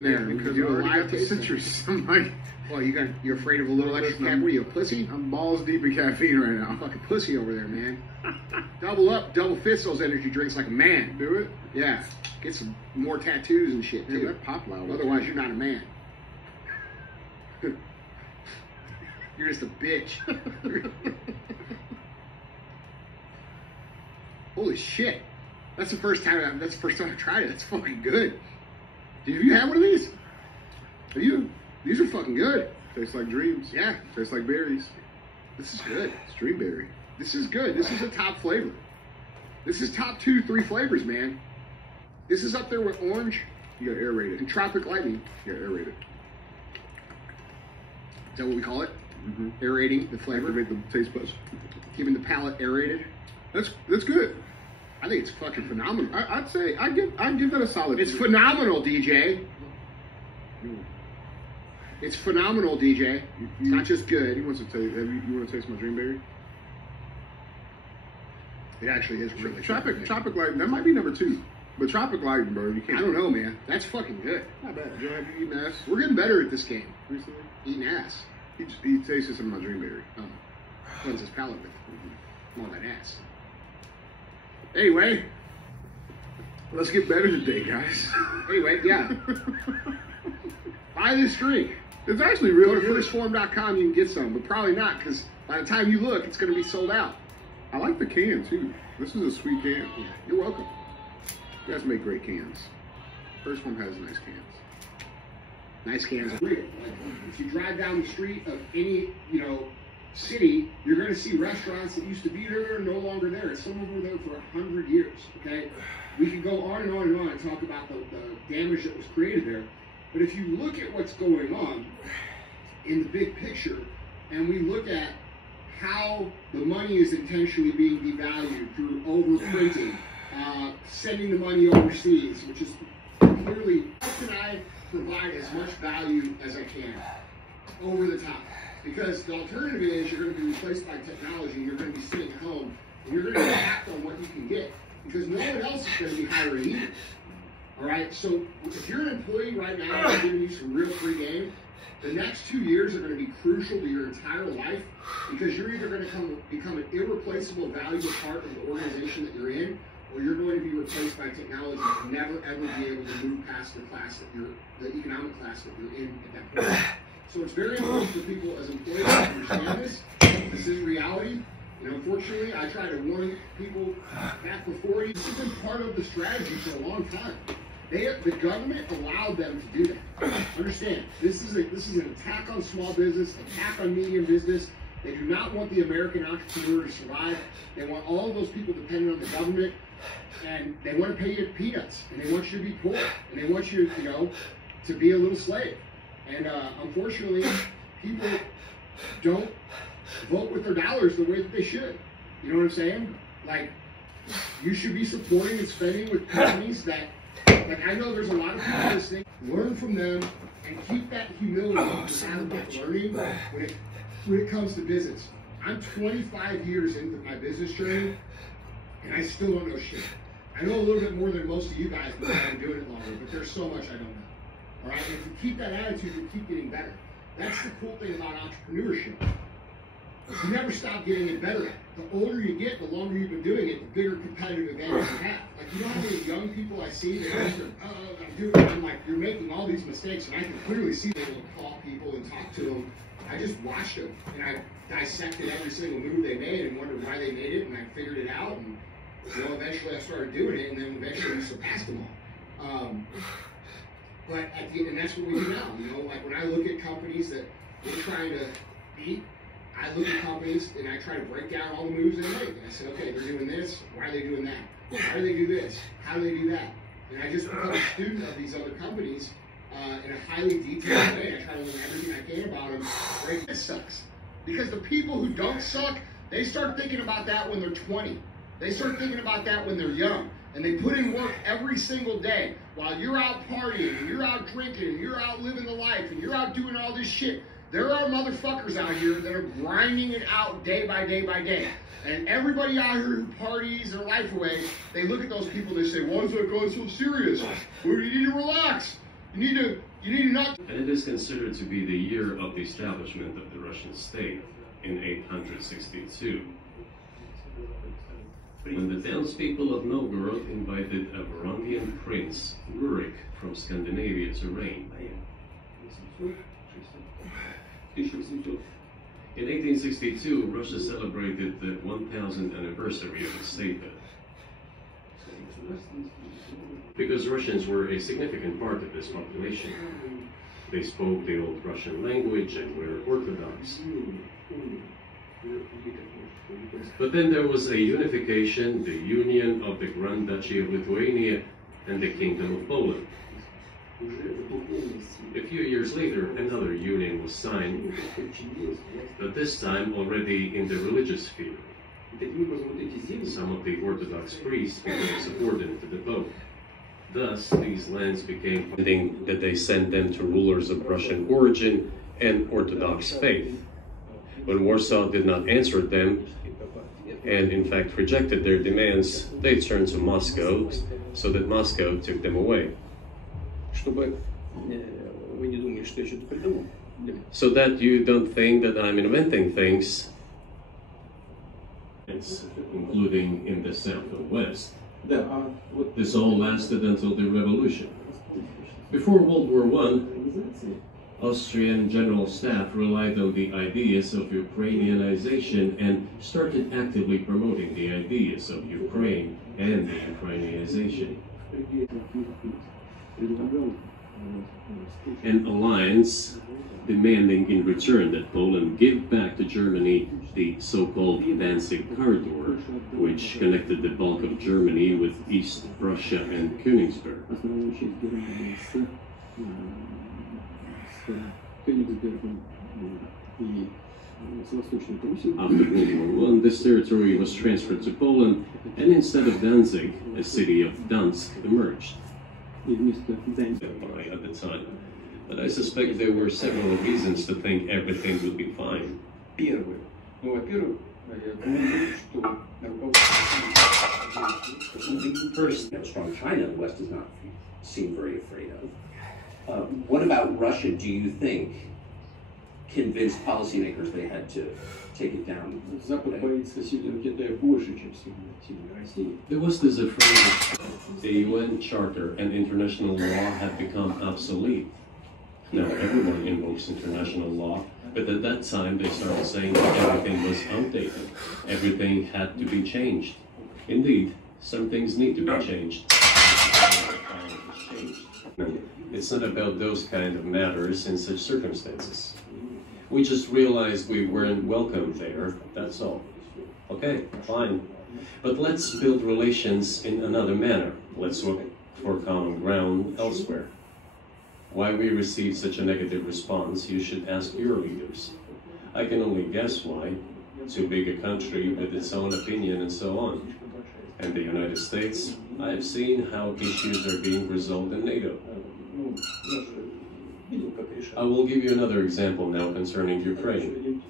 there because you I already got the taste citrus. I'm like, well, you're afraid of a little extra caffeine. What are you, a pussy? I'm balls deep in caffeine right now. Fucking pussy over there, man. Double up, double fist those energy drinks like a man. Do it? Yeah. Get some more tattoos and shit, too. Yeah, that pop loud. Otherwise, you're not a man. You're just a bitch. Holy shit. That's the first time I tried it. That's fucking good. Have you had one of these? Have you? These are fucking good. Tastes like dreams. Yeah. Tastes like berries. This is good. It's dream berry. This is good. This is a top flavor. This is top 2-3 flavors, man. This is up there with orange. You gotta aerate it. And tropic lightning. You gotta aerate it. Is that what we call it? Mm-hmm. Aerating the flavor. Activate the taste buds. Keeping the palate aerated. That's good. I think it's fucking phenomenal. I'd say I'd give that a solid. It's phenomenal, DJ. It's phenomenal, DJ. It's not just good. He wants to taste. You want to taste my dream berry? It actually is really Tropic Light. That might be number 2. But Tropic Light, bro, you can't. I don't know, man. That's fucking good. Not bad. Joe, have you eaten ass We're getting better at this game. recently? Eating ass. He tasted some of my dream berry. Oh. Cleanse his palate with more that ass. Anyway. Let's get better today, guys. Anyway, yeah. Buy this drink. It's actually Go really to good. firstform.com, you can get some, but probably not, because by the time you look, it's going to be sold out. I like the can, too. This is a sweet can. Yeah, you're welcome. You guys make great cans. First Form has nice cans. Nice cans. If you drive down the street of any, city, you're going to see restaurants that used to be there are no longer there. Some of them were there for 100 years, okay? We could go on and on and on and talk about the damage that was created there. But if you look at what's going on in the big picture, and we look at how the money is intentionally being devalued through overprinting, sending the money overseas, which is clearly, how can I provide as much value as I can over the top? Because the alternative is you're going to be replaced by technology, you're going to be sitting at home, and you're going to act on what you can get. Because no one else is going to be hiring either. All right, so if you're an employee right now, I'm giving you some real free game. The next 2 years are going to be crucial to your entire life because you're either going to become an irreplaceable, valuable part of the organization that you're in, or you're going to be replaced by technology and never ever be able to move past the economic class that you're in at that point. So it's very important for people as employees to understand this. This is reality. And unfortunately, I try to warn people back before you. This has been part of the strategy for a long time. The government allowed them to do that. Understand, this is an attack on small business, attack on medium business. They do not want the American entrepreneur to survive. They want all of those people dependent on the government, and they want to pay you peanuts, and they want you to be poor, and they want you, to be a little slave. And unfortunately, people don't vote with their dollars the way that they should. You know what I'm saying? Like, you should be supporting and spending with companies that, like, I know there's a lot of people listening. Learn from them and keep that humility of learning when it comes to business. I'm 25 years into my business journey, and I still don't know shit. I know a little bit more than most of you guys because I've been doing it longer, but there's so much I don't know. All right? And if you keep that attitude, you keep getting better. That's the cool thing about entrepreneurship. You never stop getting it better at. The older you get, the longer you've been doing it, the bigger competitive advantage you have. Like, you know how many young people I see that I'm like, you're making all these mistakes, and I can clearly see them able to call people and talk to them. I just watched them, and I dissected every single move they made and wondered why they made it, and I figured it out, and eventually I started doing it, and then eventually we surpassed them all. But and that's what we do now. Like when I look at companies that we're trying to beat, I look at companies and I try to break down all the moves they make. And I say, okay, they're doing this. Why are they doing that? Why do they do this? How do they do that? And I just become a student of these other companies in a highly detailed way. I try to learn everything I can about them. This sucks. Because the people who don't suck, they start thinking about that when they're 20. They start thinking about that when they're young. And they put in work every single day while you're out partying and you're out drinking and you're out living the life and you're out doing all this shit. There are motherfuckers out here that are grinding it out day by day by day. And everybody out here who parties their life away, they look at those people and they say, why is that going so serious? Well, you need to relax. You need to You need to not. And it is considered to be the year of the establishment of the Russian state in 862, when the townspeople of Novgorod invited a Varangian prince, Rurik, from Scandinavia to reign. In 1862, Russia celebrated the 1000th anniversary of its statehood. Because Russians were a significant part of this population. They spoke the old Russian language and were Orthodox. But then there was a unification, the union of the Grand Duchy of Lithuania and the Kingdom of Poland. A few years later, another union was signed, but this time already in the religious sphere. Some of the Orthodox priests became subordinate to the Pope. Thus, these lands became something that they sent them to rulers of Russian origin and Orthodox faith. When Warsaw did not answer them, and in fact rejected their demands, they turned to Moscow, so that Moscow took them away. So that you don't think that I'm inventing things, including in the south and west. This all lasted until the revolution. Before World War I, Austrian General Staff relied on the ideas of Ukrainianization and started actively promoting the ideas of Ukraine and the Ukrainianization. An alliance demanding in return that Poland give back to Germany the so-called Danzig corridor, which connected the bulk of Germany with East Prussia and Königsberg. After World War I, this territory was transferred to Poland, and instead of Danzig, a city of Dansk emerged at the time. But I suspect there were several reasons to think everything would be fine. First, strong China, the West does not seem very afraid of. What about Russia, do you think, convinced policymakers they had to take it down? There was this afraid that the UN Charter and international law had become obsolete. Now everyone invokes international law, but at that time they started saying that everything was outdated. Everything had to be changed. Indeed, some things need to be changed. It's not about those kind of matters in such circumstances. We just realized we weren't welcome there, that's all. Okay, fine. But let's build relations in another manner. Let's look for common ground elsewhere. Why we received such a negative response, you should ask your leaders. I can only guess why. Too big a country with its own opinion and so on. And the United States, I have seen how issues are being resolved in NATO. I will give you another example now concerning Ukraine.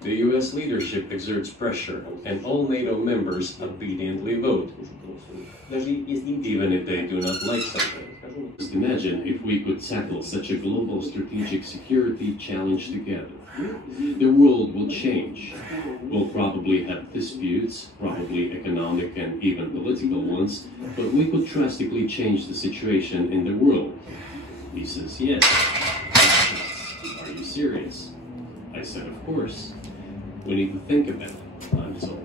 The US leadership exerts pressure, and all NATO members obediently vote, even if they do not like something. Just imagine if we could tackle such a global strategic security challenge together. The world will change. We'll probably have disputes, probably economic and even political ones, but we could drastically change the situation in the world. He says, yes. Are you serious? I said, of course. We need to think about it, I'm told.